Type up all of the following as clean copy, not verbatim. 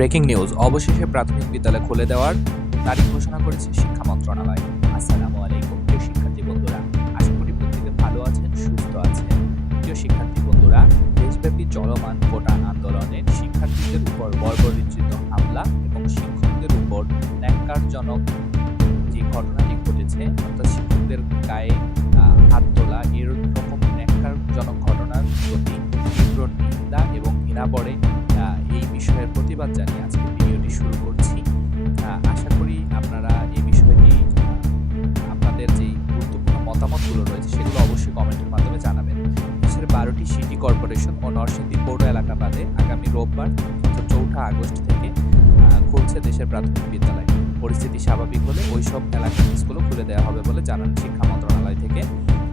Breaking news, অবশেষে প্রাথমিক বিদ্যালয় খুলে দেওয়ার তারিখ ঘোষণা করেছে শিক্ষা মন্ত্রণালয়। আসসালামু আলাইকুম প্রিয় শিক্ষার্থী বন্ধুরা, আশা করি প্রত্যেকে ভালো আছেন, সুস্থ আছেন। প্রিয় শিক্ষার্থী বন্ধুরা, দেশব্যাপী চলমান কোটা আন্দোলনের শিক্ষার্থীদের উপর বর্বরোচিত হামলা এবং শিক্ষকদের উপর ন্যাক্কারজনক যে ঘটনাটি ঘটেছে, অর্থাৎ শিক্ষকদের গায়ে হাত তোলা, এরকম ন্যাক্কারজনক ঘটনার প্রতি তীব্র নিন্দা এবং ঘৃণাভরে এই বিষয়ের প্রতিবাদ জানিয়ে আজকে ভিডিওটি শুরু করছি। আশা করি আপনারা এই বিষয়টি আপনাদের যে গুরুত্বপূর্ণ মতামতগুলো রয়েছে সেগুলো অবশ্যই কমেন্টের মাধ্যমে জানাবেন। দেশের 12টি সিটি কর্পোরেশন ও নরসিংদী পৌর এলাকা বাদে আগামী রোববার অর্থাৎ 4 আগস্ট থেকে খুলছে দেশের প্রাথমিক বিদ্যালয়। পরিস্থিতি স্বাভাবিক হলে ওইসব এলাকার স্কুলও খুলে দেওয়া হবে বলে জানান শিক্ষা মন্ত্রণালয় থেকে।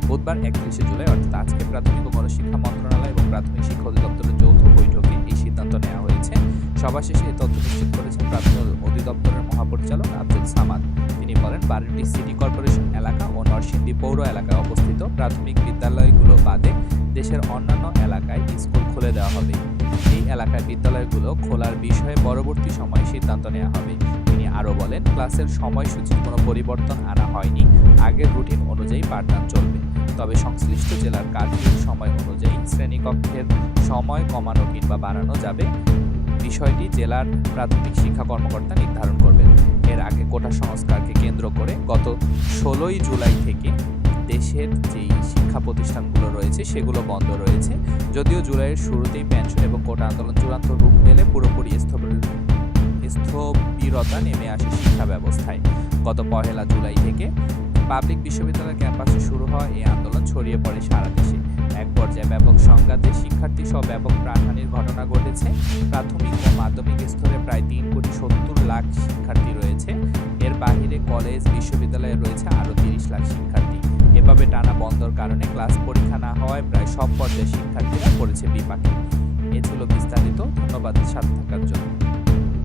বুধবার 31শে জুলাই অর্থাৎ আজকে প্রাথমিক ও গণশিক্ষা মন্ত্রণালয় এবং প্রাথমিক শিক্ষা অধিদপ্তরের যৌথ বৈঠকে এই সিদ্ধান্ত নেওয়া হয়েছে। সভা শেষে এই তথ্য নিশ্চিত করেছেন প্রাথমিক অধিদপ্তরের মহাপরিচালক আব্দুল সামাদ। তিনি বলেন, 12টি সিটি কর্পোরেশন এলাকা ও নরসিংদী পৌর এলাকায় অবস্থিত প্রাথমিক বিদ্যালয়গুলো বাদে দেশের অন্যান্য এলাকায় স্কুল খুলে দেওয়া হবে। এই এলাকায় বিদ্যালয়গুলো খোলার বিষয়ে পরবর্তী সময়ে সিদ্ধান্ত নেওয়া হবে। তিনি আরও বলেন, ক্লাসের সময়সূচির কোনো পরিবর্তন আনা হয়নি, আগের রুটিন অনুযায়ী পাঠদান চলবে। তবে সংশ্লিষ্ট জেলার কারফিউর সময় অনুযায়ী শ্রেণীকক্ষের সময় কমানো কিংবা বাড়ানো যাবে, বিষয়টি জেলার প্রাথমিক শিক্ষা কর্মকর্তা নির্ধারণ করবেন। এর আগে কোটা সংস্কারকে কেন্দ্র করে গত 16ই জুলাই থেকে দেশের যেই শিক্ষা প্রতিষ্ঠানগুলো রয়েছে সেগুলো বন্ধ রয়েছে। যদিও জুলাইয়ের শুরুতেই পেনশন এবং কোটা আন্দোলন চূড়ান্ত রূপ পেলে পুরোপুরি স্থবিরতা নেমে আসে শিক্ষা ব্যবস্থায়। গত 1 জুলাই থেকে পাবলিক বিশ্ববিদ্যালয় ক্যাম্পাসে শুরু হওয়া এই আন্দোলন ছড়িয়ে পড়ে সারা দেশে। এক পর্যায়ে ব্যাপক সংঘাতে শিক্ষার্থী সহ ব্যাপক প্রাণহানির ঘটনা ঘটেছে। প্রাথমিক ও মাধ্যমিক স্তরে প্রায় 3,70,00,000 শিক্ষার্থী রয়েছে। এর বাহিরে কলেজ বিশ্ববিদ্যালয়ে রয়েছে আরও 30 লাখ শিক্ষার্থী। এভাবে টানা বন্ধর কারণে ক্লাস পরীক্ষা না হওয়ায় প্রায় সব পর্যায়ে শিক্ষার্থীরা পড়েছে বিপাকে। এ ছিল বিস্তারিত। ধন্যবাদ সাথে থাকার জন্য।